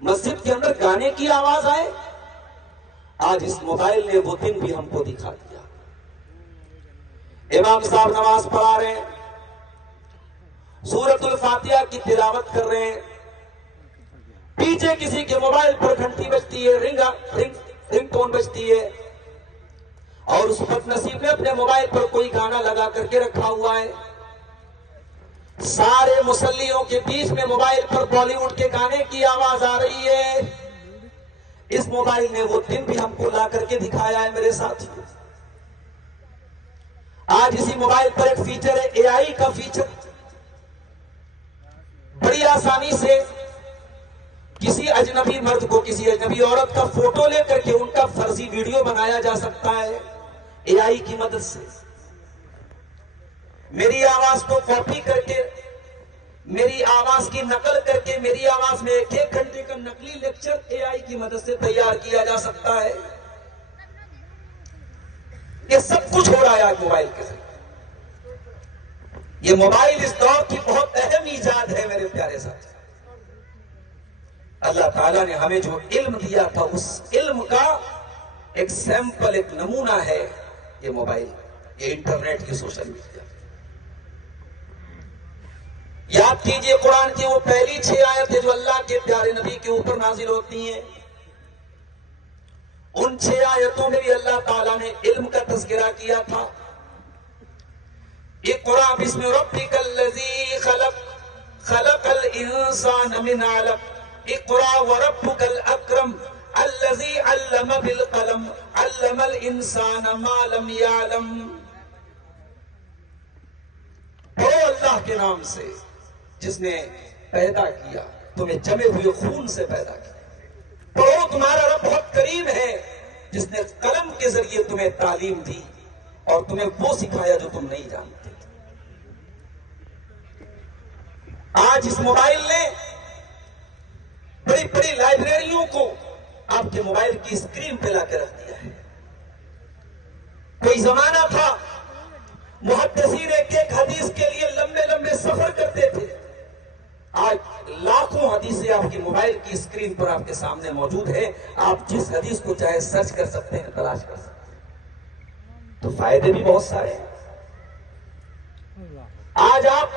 مسجد کے اندر گانے کی آواز آئے. آج اس موبائل نے وہ دن بھی ہم کو دکھا دیا. امام صاحب نماز پڑھا رہے ہیں, سورۃ الفاتحہ کی تلاوت کر رہے ہیں, پیچھے کسی کے موبائل پر گھنٹی بجتی ہے, رنگ ٹون بجتی ہے, اور اس بد نصیب نے اپنے موبائل پر کوئی گانا لگا کر کے رکھا ہوا ہے. سارے مصلیوں کے بیچ میں موبائل پر بالی ووڈ کے گانے کی آواز آ رہی ہے. اس موبائل نے وہ دن بھی ہم کو لا کر کے دکھایا ہے میرے ساتھیوں. آج اسی موبائل پر ایک فیچر ہے, اے آئی کا فیچر. بڑی آسانی سے کسی اجنبی مرد کو کسی اجنبی عورت کا فوٹو لے کر کے ان کا فرضی ویڈیو بنایا جا سکتا ہے اے آئی کی مدد سے. میری آواز کو کاپی کر کے, میری آواز کی نقل کر کے, میری آواز میں 1 گھنٹے کا نقلی لیکچر اے آئی کی مدد سے تیار کیا جا سکتا ہے. یہ سب کچھ ہو رہا ہے آج موبائل کے ذریعے. یہ موبائل اس دور کی بہت اہم ایجاد ہے میرے پیارے ساتھی. اللہ تعالیٰ نے ہمیں جو علم دیا تھا اس علم کا ایک سیمپل, ایک نمونہ ہے یہ موبائل, یہ انٹرنیٹ, یہ سوشل میڈیا. یاد کیجئے قرآن کی وہ پہلی 6 آیتیں جو اللہ کے پیارے نبی کے اوپر نازل ہوتی ہیں. ان 6 آیتوں میں بھی اللہ تعالیٰ نے علم کا تذکرہ کیا تھا. اقرأ بسم ربک الذی خلق, خلق الانسان من علق, اقرأ وربک الاکرم الذی علم بالقلم, علم الانسان ما لم یعلم. پڑھو اللہ کے نام سے جس نے پیدا کیا, تمہیں جمے ہوئے خون سے پیدا کیا. پڑھو تمہارا رب بہت کریم ہے جس نے قلم کے ذریعے تمہیں تعلیم دی اور تمہیں وہ سکھایا جو تم نہیں جانتے. آج اس موبائل نے بڑی بڑی لائبریریوں کو آپ کے موبائل کی اسکرین پہ لا کے رکھ دیا ہے. کوئی زمانہ تھا محدثین ایک ایک حدیث کے لیے لمبے لمبے سفر کرتے تھے. آج لاکھوں حدیثیں آپ کی موبائل کی اسکرین پر آپ کے سامنے موجود ہے. آپ جس حدیث کو چاہے سرچ کر سکتے ہیں, تلاش کر سکتے ہیں. تو فائدے بھی بہت سارے ہیں. آج آپ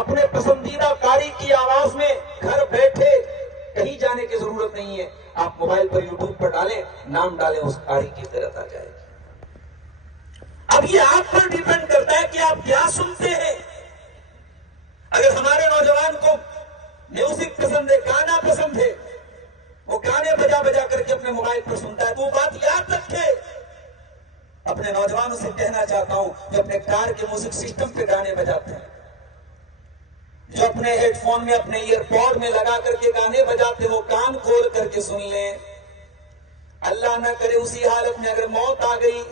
اپنے پسندیدہ قاری کی آواز میں گھر بیٹھے کہیں جانے کی ضرورت نہیں ہے. آپ موبائل پر یوٹیوب پر ڈالیں, نام ڈالیں, اس قاری کی قرأت آ جائے گی. اب یہ آپ پر ڈیپینڈ کرتا ہے کہ آپ کیا سنتے ہیں. اگر ہمارے نوجوان کو میوزک پسند ہے, گانا پسند ہے, وہ گانے بجا بجا کر کے اپنے موبائل پر سنتا ہے, تو وہ بات یاد رکھے. اپنے نوجوانوں سے کہنا چاہتا ہوں جو اپنے کار کے میوزک سسٹم پہ گانے بجاتے ہیں, جو اپنے ہیڈ فون میں, اپنے ایئر پوڈ میں لگا کر کے گانے بجاتے, وہ کان کھول کر کے سن لیں. اللہ نہ کرے اسی حالت میں اگر موت آ گئی,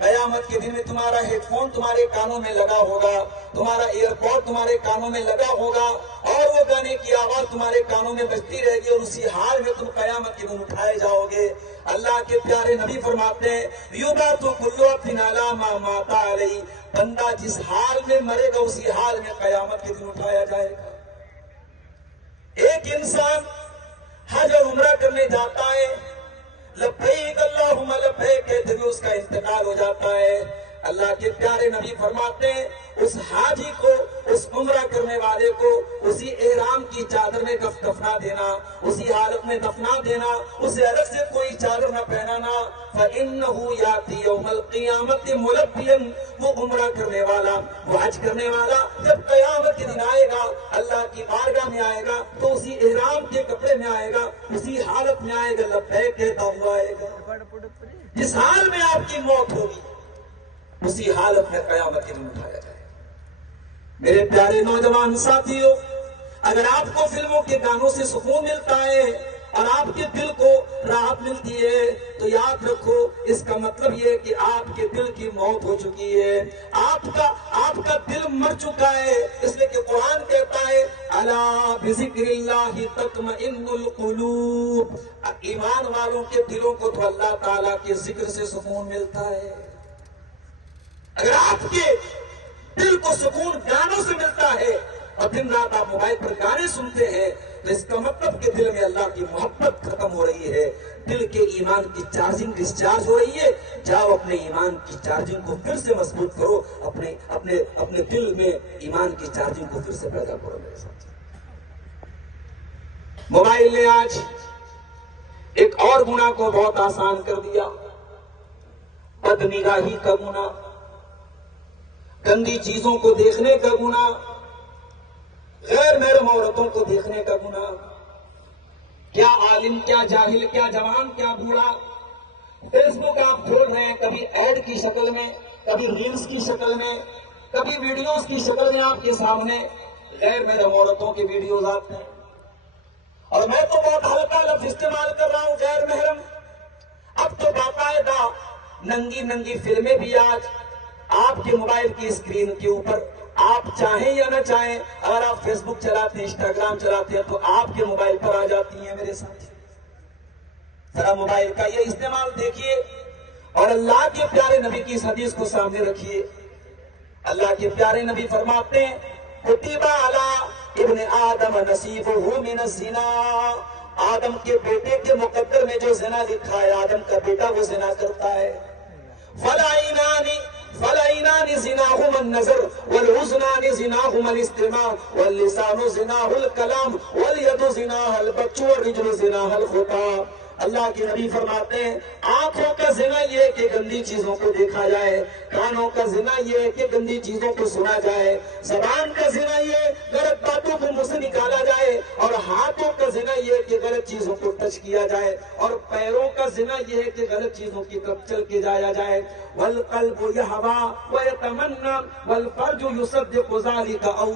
قیامت کے دن میں تمہارا ہیڈ فون تمہارے کانوں میں لگا ہوگا, تمہارا ایئر پوڈ تمہارے کانوں میں لگا ہوگا, اور وہ گانے کی آواز تمہارے کانوں میں بجتی رہے گی, اور اسی حال میں تم قیامت کے دن اٹھائے جاؤ گے. اللہ کے پیارے نبی فرماتے ہیں, یُبعث کُلُّ عَبْدٍ عَلَىٰ مَا مَاتَ عَلَيْهِ, بندہ جس حال میں مرے گا اسی حال میں قیامت کے دن اٹھایا جائے گا. ایک انسان حج اور عمرہ کرنے جاتا ہے, لبیک اللہم لبیک کہتے ہوئے اس کا انتقال ہو جاتا ہے. اللہ کے پیارے نبی فرماتے ہیں اس حاجی کو, اس عمرہ کرنے والے کو اسی احرام کی چادر میں دفنا دینا, اسی حالت میں دفنا دینا, اسے الگ سے کوئی چادر نہ پہنانا. فَإِنَّهُ يَأْتِي يَوْمَ الْقِيَامَةِ مُلَبِّيًا, وہ عمرہ کرنے والا, وہ حج کرنے والا جب قیامت کے دن آئے گا, اللہ کی بارگاہ میں آئے گا, تو اسی احرام کے کپڑے میں آئے گا, اسی حالت میں آئے گا, لبیک کہتا ہوا آئے گا. جس حال میں آپ کی موت ہوگی اسی حالت میں قیامت کے دن اٹھایا جائے. میرے پیارے نوجوان ساتھیوں, اگر آپ کو فلموں کے گانوں سے سکون ملتا ہے اور آپ کے دل کو راحت ملتی ہے, تو یاد رکھو اس کا مطلب یہ ہے کہ آپ کے دل کی موت ہو چکی ہے, آپ کا دل مر چکا ہے. اس لیے کہ قرآن کہتا ہے الا بذکر اللہ تطمئن القلوب, ایمان والوں کے دلوں کو تو اللہ تعالیٰ کے ذکر سے سکون ملتا ہے. اگر آپ کے دل کو سکون گانوں سے ملتا ہے اور دن رات آپ موبائل پر گانے سنتے ہیں, تو اس کا مطلب کہ دل میں اللہ کی محبت ختم ہو رہی ہے، دل کے ایمان کی چارجنگ ڈسچارج ہو رہی ہے۔ جاؤ اپنے ایمان کی چارجنگ کو پھر سے مضبوط کرو، اپنے دل میں ایمان کی چارجنگ کو پھر سے پیدا کرو میرے ساتھ۔ موبائل نے آج ایک اور گناہ کو بہت آسان کر دیا، بد نگاہی کا گناہ، گندی چیزوں کو دیکھنے کا گناہ، غیر محرم عورتوں کو دیکھنے کا گناہ۔ کیا عالم، کیا جاہل، کیا جوان، کیا بوڑھا فیس بک آپ کھول رہے ہیں، کبھی ایڈ کی شکل میں، کبھی ریلز کی شکل میں، کبھی ویڈیوز کی شکل میں آپ کے سامنے غیر محرم عورتوں کے ویڈیوز آتے ہیں۔ اور میں تو بہت ہلکا لفظ استعمال کر رہا ہوں، غیر محرم۔ اب تو باقاعدہ ننگی ننگی فلمیں بھی آج آپ کے موبائل کی اسکرین کے اوپر، آپ چاہیں یا نہ چاہیں، اگر آپ فیس بک چلاتے ہیں، انسٹاگرام چلاتے ہیں، تو آپ کے موبائل پر آ جاتی ہیں میرے ساتھ۔ ذرا موبائل کا یہ استعمال دیکھیے اور اللہ کے پیارے نبی کی اس حدیث کو سامنے رکھیے۔ اللہ کے پیارے نبی فرماتے ہیں، کتب علی ابن آدم نصیبہ من الزنا، آدم کے بیٹے کے مقدر میں جو زنا لکھا ہے، آدم کا بیٹا وہ زنا کرتا ہے۔ فَالْعَيْنَانِ زِنَاهُمَا النَّظَرُ وَالْأُذُنَانِ زِنَاهُمَا الاستماع وَاللِّسَانُ زِنَاهُ الْكَلَامُ وَالْيَدُ زِنَاهَا الْبَطْشُ وَالرِّجْلُ زِنَاهَا الْخِطَابُ۔ اللہ کے نبی فرماتے ہیں، آنکھوں کا زنا یہ ہے کہ گندی چیزوں کو دیکھا جائے، کانوں کا زنا یہ ہے کہ گندی چیزوں کو سنا جائے، زبان کا زنا یہ غلط باتوں کو منہ سے نکالا جائے، اور ہاتھوں کا زنا یہ ہے کہ غلط چیزوں کو ٹچ کیا جائے، اور پیروں کا زنا یہ ہے کہ غلط چیزوں کی طرف چل کے جایا جائے۔ والقلب یہوی ویتمنی والفرج یصدق ذلک او